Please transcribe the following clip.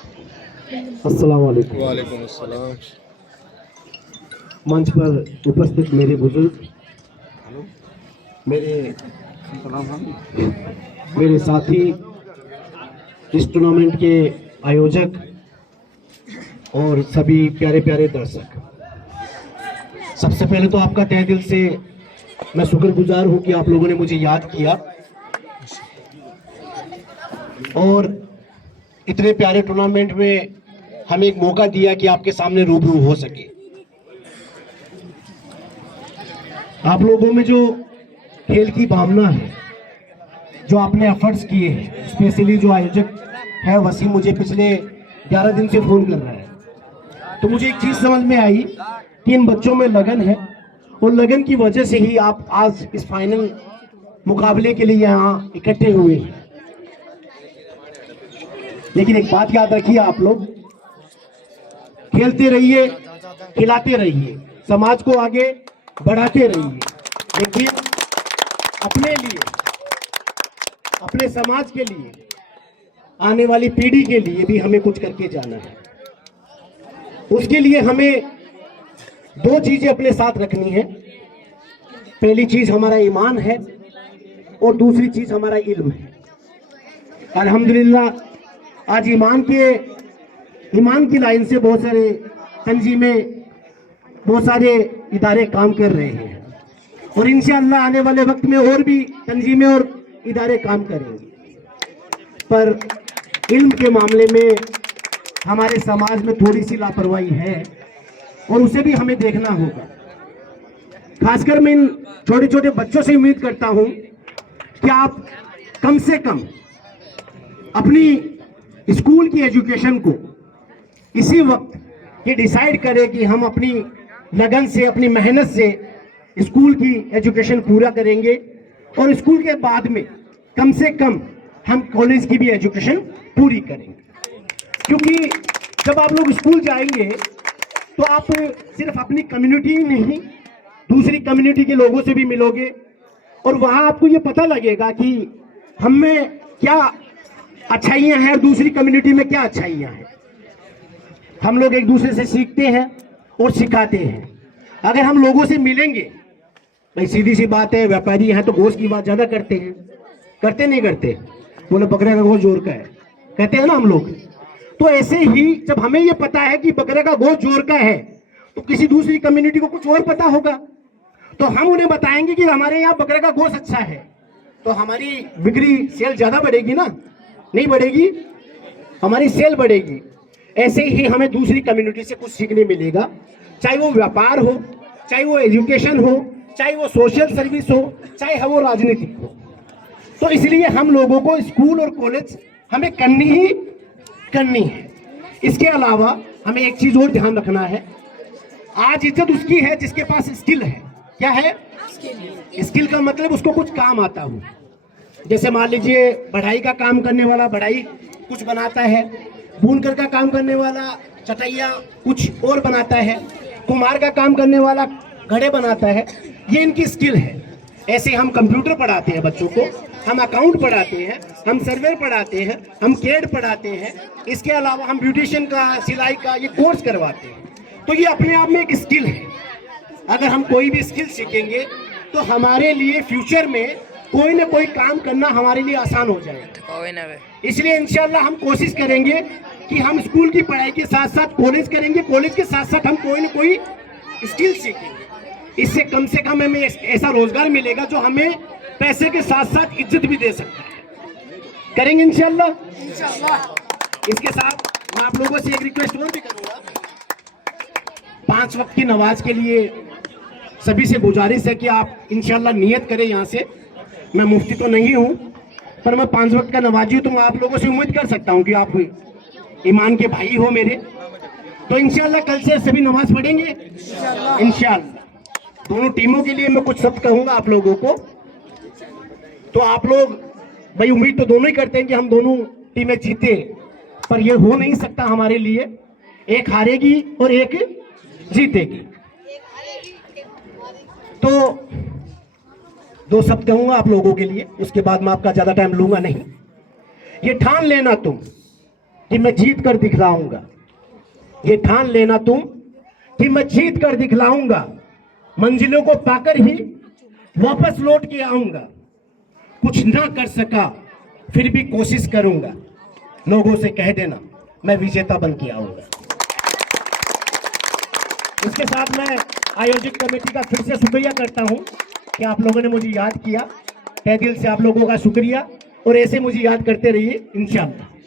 अस्सलाम वालेकुम। वालेकुम अस्सलाम। मंच पर उपस्थित मेरे बुजुर्ग, मेरे मेरे साथी, इस टूर्नामेंट के आयोजक और सभी प्यारे प्यारे दर्शक, सबसे पहले तो आपका तहे दिल से मैं शुक्रगुजार हूं कि आप लोगों ने मुझे याद किया और इतने प्यारे टूर्नामेंट में हमें एक मौका दिया कि आपके सामने रूबरू हो सके। आप लोगों में जो खेल की भावना है, जो आपने एफर्ट्स किए हैं, स्पेशली जो आयोजक है वसीम मुझे पिछले 11 दिन से फोन कर रहा है, तो मुझे एक चीज समझ में आई कि इन बच्चों में लगन है और लगन की वजह से ही आप आज इस फाइनल मुकाबले के लिए यहाँ इकट्ठे हुए हैं। लेकिन एक बात याद रखिए, आप लोग खेलते रहिए, खिलाते रहिए, समाज को आगे बढ़ाते रहिए, लेकिन अपने लिए, अपने समाज के लिए, आने वाली पीढ़ी के लिए भी हमें कुछ करके जाना है। उसके लिए हमें दो चीजें अपने साथ रखनी है। पहली चीज हमारा ईमान है और दूसरी चीज हमारा इल्म है। अल्हम्दुलिल्लाह आज ईमान की लाइन से बहुत सारे तंजीमें, बहुत सारे इदारे काम कर रहे हैं और इंशाअल्लाह आने वाले वक्त में और भी तंजीमें और इदारे काम करेंगे। पर इल्म के मामले में हमारे समाज में थोड़ी सी लापरवाही है और उसे भी हमें देखना होगा। खासकर मैं इन छोटे छोटे बच्चों से उम्मीद करता हूं कि आप कम से कम अपनी स्कूल की एजुकेशन को इसी वक्त ये डिसाइड करें कि हम अपनी लगन से, अपनी मेहनत से स्कूल की एजुकेशन पूरा करेंगे और स्कूल के बाद में कम से कम हम कॉलेज की भी एजुकेशन पूरी करेंगे। क्योंकि जब आप लोग स्कूल जाएंगे तो आप सिर्फ अपनी कम्युनिटी ही नहीं, दूसरी कम्युनिटी के लोगों से भी मिलोगे और वहां आपको ये पता लगेगा कि हम में क्या अच्छाइयां हैं और दूसरी कम्युनिटी में क्या अच्छाइयां हैं। हम लोग एक दूसरे से सीखते हैं और सिखाते हैं। अगर हम लोगों से मिलेंगे, भाई सीधी सी बात है, व्यापारी हैं तो गोश्त की बात ज्यादा करते हैं, करते नहीं करते? बोले बकरे का गोश्त जोर का है, कहते हैं ना हम लोग। तो ऐसे ही जब हमें ये पता है कि बकरे का गोश्त जोर का है तो किसी दूसरी कम्युनिटी को कुछ और पता होगा, तो हम उन्हें बताएंगे कि हमारे यहाँ बकरे का गोश्त अच्छा है, तो हमारी बिक्री सेल ज्यादा बढ़ेगी ना? नहीं बढ़ेगी? हमारी सेल बढ़ेगी। ऐसे ही हमें दूसरी कम्युनिटी से कुछ सीखने मिलेगा, चाहे वो व्यापार हो, चाहे वो एजुकेशन हो, चाहे वो सोशल सर्विस हो, चाहे वो राजनीतिक हो। तो इसलिए हम लोगों को स्कूल और कॉलेज हमें करनी ही करनी है। इसके अलावा हमें एक चीज और ध्यान रखना है, आज इज्जत उसकी है जिसके पास स्किल है। क्या है स्किल? का मतलब उसको कुछ काम आता हो। जैसे मान लीजिए बढ़ाई का काम करने वाला बढ़ाई कुछ बनाता है, बुनकर का काम करने वाला चटैया कुछ और बनाता है, कुम्हार का काम करने वाला घड़े बनाता है, ये इनकी स्किल है। ऐसे हम कंप्यूटर पढ़ाते हैं बच्चों को, हम अकाउंट पढ़ाते हैं, हम सर्वे पढ़ाते हैं, हम केड पढ़ाते हैं, इसके अलावा हम ब्यूटिशियन का, सिलाई का ये कोर्स करवाते हैं। तो ये अपने आप में एक स्किल है। अगर हम कोई भी स्किल सीखेंगे तो हमारे लिए फ्यूचर में कोई ना कोई काम करना हमारे लिए आसान हो जाएगा। इसलिए इंशाल्लाह हम कोशिश करेंगे कि हम स्कूल की पढ़ाई के साथ साथ कॉलेज करेंगे, कॉलेज के साथ साथ हम कोई ना कोई स्किल सीखेंगे। इससे कम से कम हमें ऐसा रोजगार मिलेगा जो हमें पैसे के साथ साथ इज्जत भी दे सकता है। करेंगे इंशाल्लाह। इसके साथ मैं आप लोगों से एक रिक्वेस्ट और भी करूंगा, 5 वक्त की नमाज के लिए सभी से गुजारिश है कि आप इंशाल्लाह नियत करें। यहाँ से मैं मुफ्ती तो नहीं हूँ, पर मैं 5 वक्त का नमाजी हूँ, तो मैं आप लोगों से उम्मीद कर सकता हूँ कि आप ईमान के भाई हो मेरे। तो इंशाल्लाह कल से सभी नमाज पढ़ेंगे इंशाल्लाह। दोनों टीमों के लिए मैं कुछ शब्द कहूंगा आप लोगों को। तो आप लोग भाई उम्मीद तो दोनों ही करते हैं कि हम दोनों टीमें जीते, पर यह हो नहीं सकता हमारे लिए। एक हारेगी और एक जीतेगी। तो 2 शब्द कहूंगा आप लोगों के लिए, उसके बाद मैं आपका ज्यादा टाइम लूंगा नहीं। ये ठान लेना तुम कि मैं जीत कर दिखलाऊंगा। ये ठान लेना तुम कि मैं जीत कर दिखलाऊंगा, मंजिलों को पाकर ही वापस लौट के आऊंगा। कुछ ना कर सका फिर भी कोशिश करूंगा, लोगों से कह देना मैं विजेता बन के आऊंगा। इसके साथ मैं आयोजित कमेटी का फिर से शुक्रिया करता हूं कि आप लोगों ने मुझे याद किया। तहे दिल से आप लोगों का शुक्रिया, और ऐसे मुझे याद करते रहिए इंशाअल्लाह।